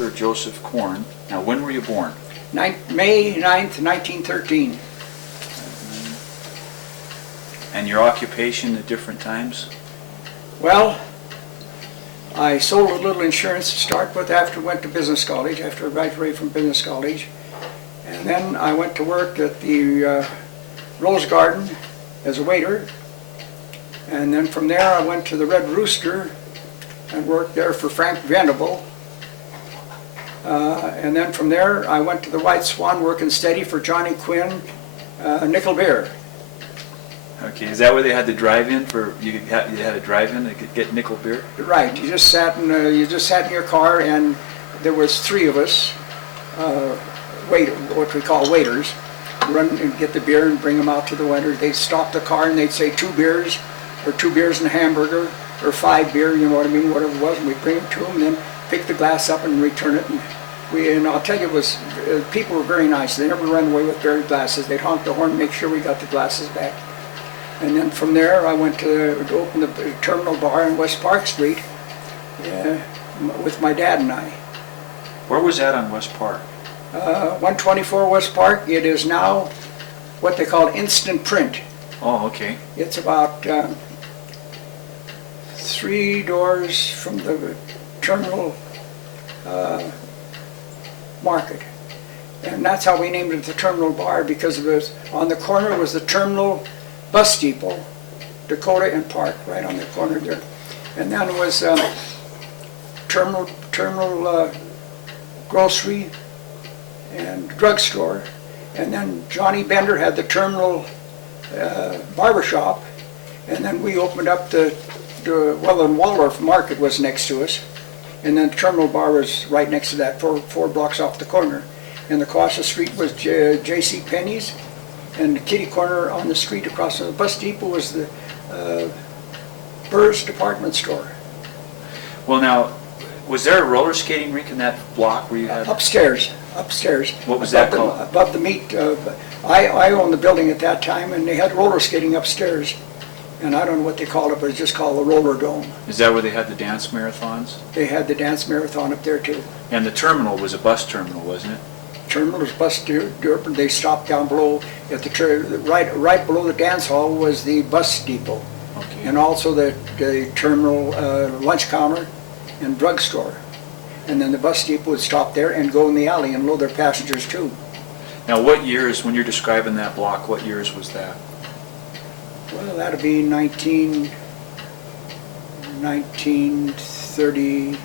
Parker Joseph Korn. Now, when were you born? May 9th, 1913. And your occupation at different times? Well, I sold a little insurance to start with after I went to business college, after I graduated from business college. And then I went to work at the Rose Garden as a waiter. And then from there I went to the Red Rooster and worked there for Frank Venable. And then from there I went to the White Swan working steady for Johnny Quinn, nickel beer. Okay, is that where they had the drive-in for, you had a drive-in to get nickel beer? Right, you just sat in your car, and there was three of us, what we call waiters, run and get the beer and bring them out to the waiters. They'd stop the car and they'd say 2 beers, or 2 beers and a hamburger, or 5 beer, you know what I mean, whatever it was, and we'd bring it to them and then pick the glass up and return it. And I'll tell you, people were very nice. They never ran away with buried glasses. They'd honk the horn, make sure we got the glasses back. And then from there, I went to open the terminal bar on West Park Street with my dad and I. Where was that on West Park? 124 West Park. It is now what they call instant print. Oh, okay. It's about 3 doors from the terminal market. And that's how we named it the Terminal Bar, because it was on the corner was the terminal bus depot, Dakota and Park, right on the corner there. And then was terminal grocery and drugstore. And then Johnny Bender had the terminal barbershop. And then we opened up the Waldorf Market was next to us. And then the terminal bar was right next to that, 4 blocks off the corner. And across the street was J.C. Penney's. And the kitty corner on the street across from the bus depot was the Burr's department store. Well, now, was there a roller skating rink in that block where you had? Upstairs. What was that called? Above the meat. I owned the building at that time, and they had roller skating upstairs. And I don't know what they called it, but it's just called the Roller Dome. Is that where they had the dance marathons? They had the dance marathon up there too. And the terminal was a bus terminal, wasn't it? Terminal was bus depot. They stopped down below at the right below the dance hall was the bus depot, Okay. and also the terminal lunch counter and drugstore. And then the bus depot would stop there and go in the alley and load their passengers too. Now, what years, when you're describing that block, what years was that? Well, that'd be 1930.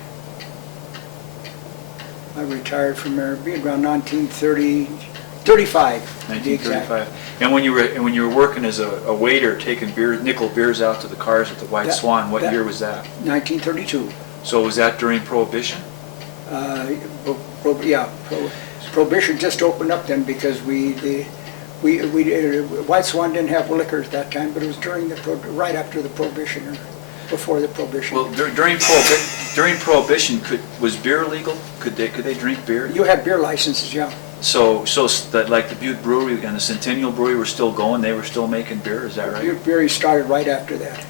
I retired from there. It'd be around 1935. 1935. And when you were working as a waiter, taking nickel beers out to the cars at the White Swan, what year was that? 1932. So was that during Prohibition? Prohibition just opened up then, because White Swan didn't have liquor at that time, but it was right after the Prohibition, or before the Prohibition. Well, during Prohibition, was beer legal? Could they drink beer? You had beer licenses, yeah. So that, like the Butte Brewery and the Centennial Brewery were still going, they were still making beer, is that right? Butte Brewery started right after that.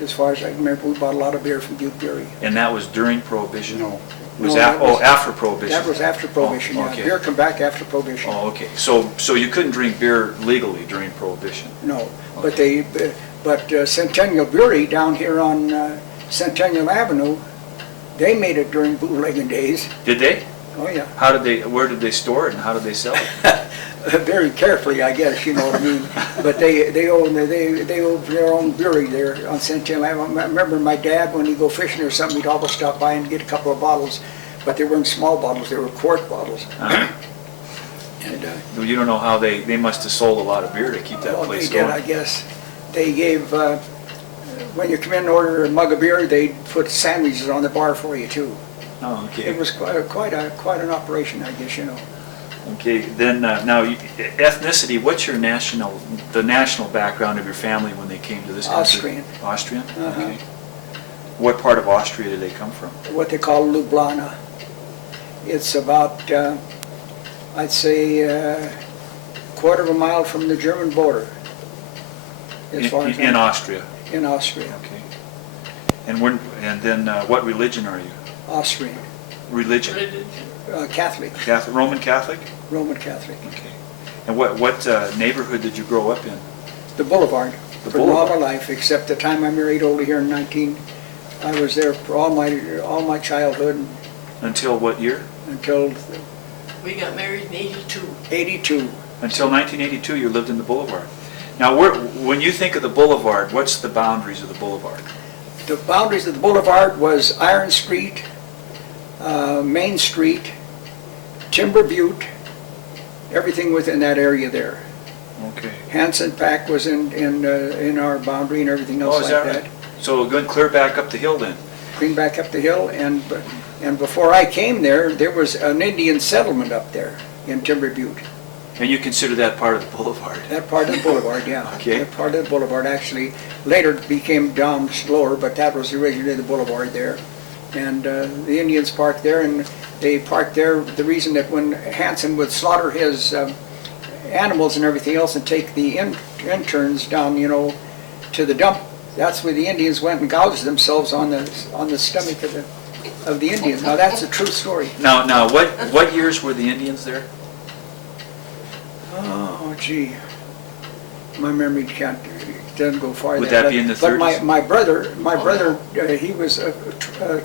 As far as I remember, we bought a lot of beer from Butte Brewery. And that was during Prohibition? No. After Prohibition? That was after Prohibition, okay. Yeah. Beer come back after Prohibition. Oh, okay. So you couldn't drink beer legally during Prohibition? No, Okay. but Centennial Brewery down here on Centennial Avenue, they made it during bootlegging days. Did they? Oh yeah. Where did they store it, and how did they sell it? Very carefully, I guess, you know what I mean. But they own their own brewery there on Centennial Avenue. I remember my dad, when he'd go fishing or something, he'd always stop by and get a couple of bottles, but they weren't small bottles; they were quart bottles. Uh-huh. And You don't know how they must have sold a lot of beer to keep that place they going. did, I guess. They gave when you come in and order a mug of beer, they put sandwiches on the bar for you too. Oh, okay. It was quite an operation, I guess, you know. Okay, then now ethnicity. What's the national background of your family when they came to this country? Austrian. Austrian. Uh-huh. Okay. What part of Austria did they come from? What they call Ljubljana. It's about, I'd say, quarter of a mile from the German border. In Austria. In Austria. Okay. And then what religion are you? Austrian. religion? Catholic, Roman Catholic? Roman Catholic. Okay. And what neighborhood did you grow up in? The Boulevard, The for all my Boulevard. life, except the time I married over here in 19. I was there for all my childhood Until what year? until We got married in '82. 82. Until 1982, you lived in the Boulevard. Now, when you think of the Boulevard, what's the boundaries of the Boulevard? The boundaries of the Boulevard was Iron Street, Main Street, Timber Butte, everything within that area there. Okay. Hansen Pack was in our boundary and everything else Oh, is like that that. right? So we're going clear back up the hill then? Clean back up the hill, and before I came there was an Indian settlement up there in Timber Butte. And you consider that part of the Boulevard? That part of the Boulevard, yeah. Okay. That part of the Boulevard actually later became down slower, but that was originally the Boulevard there. And the Indians parked there, and they parked there. The reason that when Hansen would slaughter his animals and everything else and take the interns down, to the dump, that's where the Indians went and gouged themselves on the stomach of the Indians. Now that's a true story. Now, what years were the Indians there? Oh, gee, my memory doesn't go far. Would there, that be in the But 30s? my brother, he was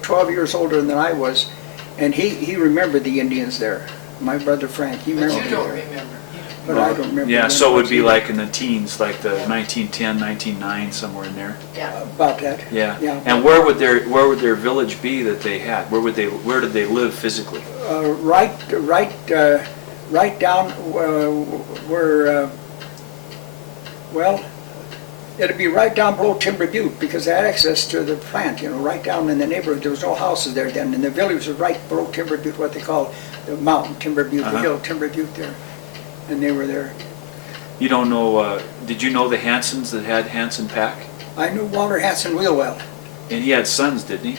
12 years older than I was, and he remembered the Indians there. My brother Frank, he But remembered you it don't there. remember. But I don't remember. Yeah, when so it would was be either. like in the teens, like the 1910, 1909, somewhere in there. Yeah. About that. Yeah. Yeah. And where would their village be that they had? Where did they live physically? Right down where, well, it'd be right down below Timber Butte because they had access to the plant, right down in the neighborhood. There was no houses there then, and the village was right below Timber Butte, what they call the mountain, Timber Butte, the hill, Timber Butte there. And they were there. You don't know, did you know the Hansens that had Hansen Pack? I knew Walter Hansen real well. And he had sons, didn't he?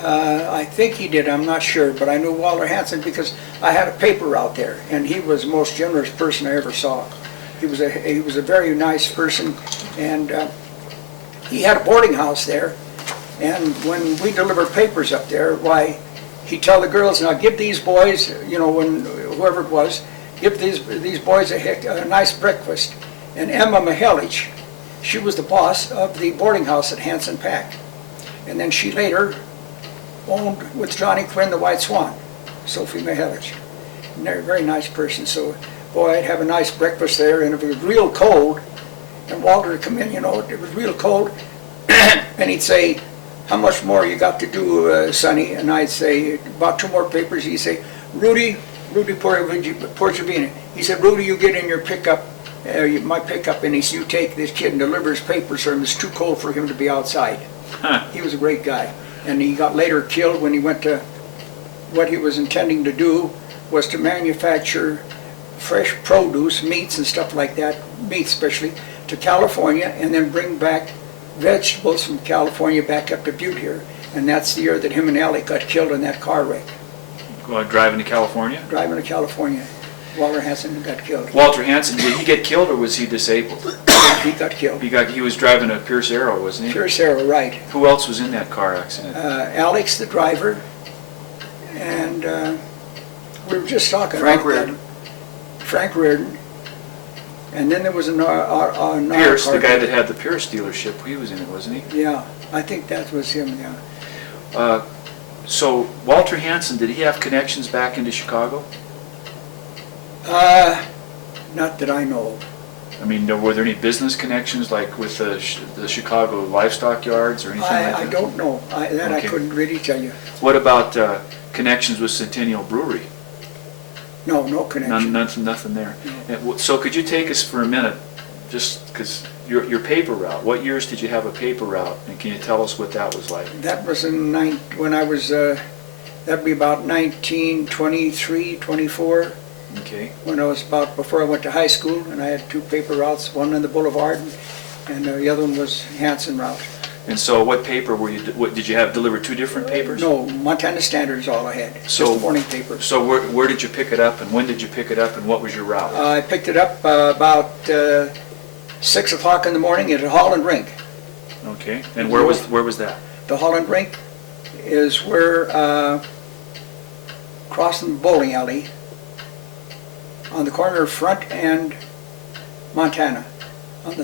I think he did, I'm not sure, but I knew Walter Hansen because I had a paper out there, and he was the most generous person I ever saw. He was a very nice person, and he had a boarding house there, and when we delivered papers up there, why, he'd tell the girls, now give these boys, when whoever it was, give these boys a nice breakfast. And Emma Mihelich, she was the boss of the boarding house at Hansen Pack. And then she later owned with Johnny Quinn the White Swan, Sophie Mihelich. And they're a very nice person. So, boy, I'd have a nice breakfast there, and if it was real cold, and Walter would come in, it was real cold, and he'd say, how much more you got to do, Sonny? And I'd say, about 2 more papers. He'd say, Rudy Porcevina. He said, Rudy, you get in your pickup, my pickup, and he said, you take this kid and deliver his papers for him. It's too cold for him to be outside. Huh. He was a great guy. And he got later killed when he went to, what he was intending to do was to manufacture fresh produce, meats and stuff like that, meat especially, to California, and then bring back vegetables from California back up to Butte here. And that's the year that him and Allie got killed in that car wreck. Driving to California? Driving to California. Walter Hansen got killed. Walter Hansen, did he get killed or was he disabled? He got killed. He was driving a Pierce Arrow, wasn't he? Pierce Arrow, right. Who else was in that car accident? Alex, the driver, and we were just talking Frank about that. Reardon. Frank Reardon. And then there was another Pierce, car. the guy that had the Pierce dealership, he was in it, wasn't he? Yeah, I think that was him, yeah. So Walter Hansen, did he have connections back into Chicago? Not that I know of. I mean, were there any business connections like with the Chicago livestock yards or anything like that? I don't know. I Okay. couldn't really tell you. What about connections with Centennial Brewery? No connection. Nothing there. No. And so could you take us for a minute, just because your paper route, what years did you have a paper route? And can you tell us what that was like? That was when I was, that'd be about 1923, 24. Okay. When I was before I went to high school, and I had 2 paper routes, one on the Boulevard, and the other one was Hansen route. And so what paper did you have delivered 2 different papers? No, Montana Standard is all I had, just So- the morning paper. So where did you pick it up and when did you pick it up and what was your route? I picked it up about 6 o'clock in the morning at the Holland Rink. Okay. And where was that? The Holland Rink is where crossing the bowling alley on the corner of Front and Montana.